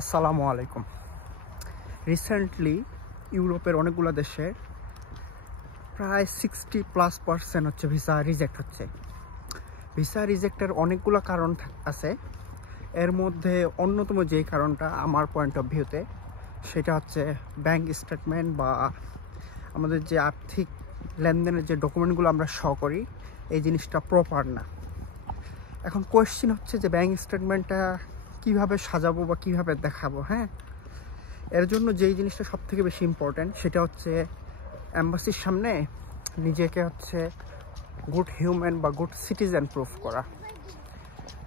আসসালামু আলাইকুম। রিসেন্টলি ইউরোপের অনেকগুলো দেশে প্রায় 60+% হচ্ছে ভিসা রিজেক্ট হচ্ছে। ভিসা রিজেক্টের অনেকগুলো কারণ আছে। এর মধ্যে অন্যতম যেই কারণটা আমার পয়েন্ট অফ ভিউতে, সেটা হচ্ছে ব্যাংক স্টেটমেন্ট বা আমাদের যে আর্থিক লেনদেনের যে ডকুমেন্টগুলো আমরা শো করি, এই জিনিসটা প্রপার না। এখন কোয়েশ্চেন হচ্ছে যে ব্যাংক স্টেটমেন্টটা কীভাবে সাজাবো বা কীভাবে দেখাবো। এর জন্য যেই জিনিসটা সব থেকে বেশি ইম্পর্ট্যান্ট, সেটা হচ্ছে অ্যাম্বাসির সামনে নিজেকে হচ্ছে গুড হিউম্যান বা গুড সিটিজেন প্রুফ করা।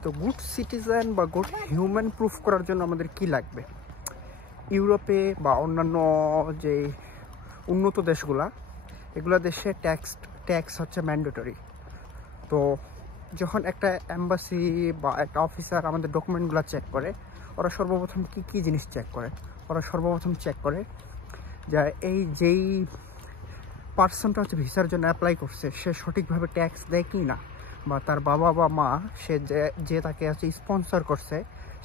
তো গুড সিটিজেন বা গুড হিউম্যান প্রুফ করার জন্য আমাদের কি লাগবে? ইউরোপে বা অন্যান্য যে উন্নত দেশগুলা, এগুলো দেশে ট্যাক্স হচ্ছে ম্যান্ডেটরি। তো যখন একটা অ্যাম্বাসি বা একটা অফিসার আমাদের ডকুমেন্টগুলো চেক করে, ওরা সর্বপ্রথম কি জিনিস চেক করে? ওরা সর্বপ্রথম চেক করে যে যেই পার্সনটা হচ্ছে ভিসার জন্য অ্যাপ্লাই করছে, সে সঠিকভাবে ট্যাক্স দেয় কি না, বা তার বাবা বা মা সে যে তাকে হচ্ছে স্পন্সর করছে,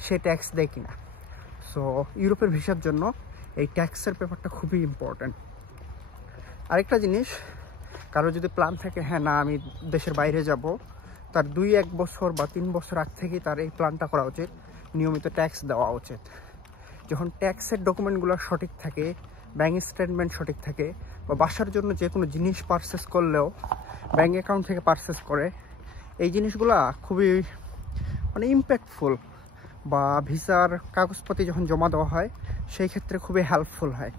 সে ট্যাক্স দেয় কি না। সো ইউরোপের ভিসার জন্য এই ট্যাক্সের ব্যাপারটা খুবই ইম্পর্ট্যান্ট। আরেকটা জিনিস, কারো যদি প্ল্যান থাকে না আমি দেশের বাইরে যাব, তার 2-1 বছর বা 3 বছর আগ থেকেই তার এই প্ল্যানটা করা উচিত, নিয়মিত ট্যাক্স দেওয়া উচিত। যখন ট্যাক্সের ডকুমেন্টগুলো সঠিক থাকে, ব্যাঙ্ক স্টেটমেন্ট সঠিক থাকে, বা বাসার জন্য যে কোনো জিনিস পারচেস করলেও ব্যাঙ্ক অ্যাকাউন্ট থেকে পারচেস করে, এই জিনিসগুলো খুবই ইম্প্যাক্টফুল, বা ভিসার কাগজপত্র যখন জমা দেওয়া হয় সেই ক্ষেত্রে খুবই হেল্পফুল হয়।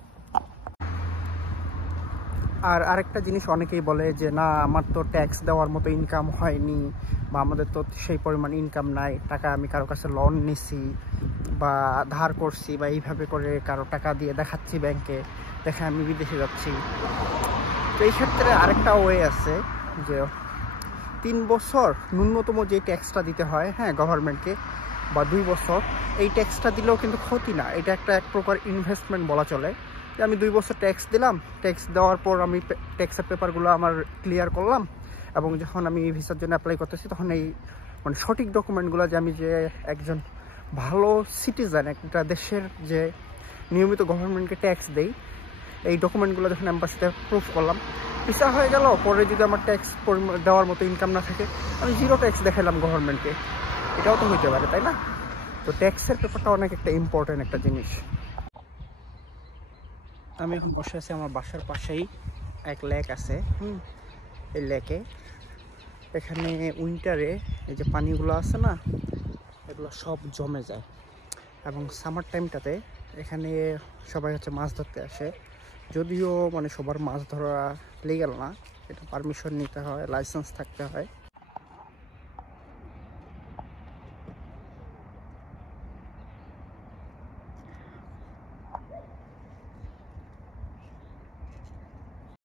আর আরেকটা জিনিস, অনেকেই বলে যে না আমার তো ট্যাক্স দেওয়ার মতো ইনকাম হয়নি, বা আমাদের তো সেই পরিমাণ ইনকাম নাই, টাকা আমি কারো কাছে লোন নিছি বা ধার করছি, বা এইভাবে করে কারো টাকা দিয়ে দেখাচ্ছি ব্যাংকে, দেখে আমি বিদেশে যাচ্ছি। তো এই ক্ষেত্রে আরেকটা ওয়ে আছে যে 3 বছর ন্যূনতম যে ট্যাক্সটা দিতে হয় গভর্নমেন্টকে, বা 2 বছর, এই ট্যাক্সটা দিলেও কিন্তু ক্ষতি না। এটা এক প্রকার ইনভেস্টমেন্ট বলা চলে। যে আমি 2 বছর ট্যাক্স দিলাম, ট্যাক্স দেওয়ার পর আমি ট্যাক্সের পেপারগুলো আমার ক্লিয়ার করলাম, এবং যখন আমি ভিসার জন্য অ্যাপ্লাই করতেছি তখন এই সঠিক ডকুমেন্টগুলো, যে আমি যে একজন ভালো সিটিজেন, একটা দেশের যে নিয়মিত গভর্নমেন্টকে ট্যাক্স দেই, এই ডকুমেন্টগুলো যখন অ্যাম্বাসিতে প্রুফ করলাম, ভিসা হয়ে গেল। পরে যদি আমার ট্যাক্স দেওয়ার মতো ইনকাম না থাকে, আমি 0 ট্যাক্স দেখালাম গভর্নমেন্টকে, এটাও তো হইতে পারে, তাই না? তো ট্যাক্সের পেপারটা অনেক একটা ইম্পর্টেন্ট একটা জিনিস। আমি এখন বসে আছি আমার বাসার পাশেই এক লেক আছে। এই লেকে, এখানে উইন্টারে এই যে পানিগুলো আছে না, এগুলো সব জমে যায়, এবং সামার টাইমটাতে এখানে সবাই হচ্ছে মাছ ধরতে আসে। যদিও সবার মাছ ধরা লিগ্যাল না, এটা পারমিশন নিতে হয়, লাইসেন্স থাকতে হয়।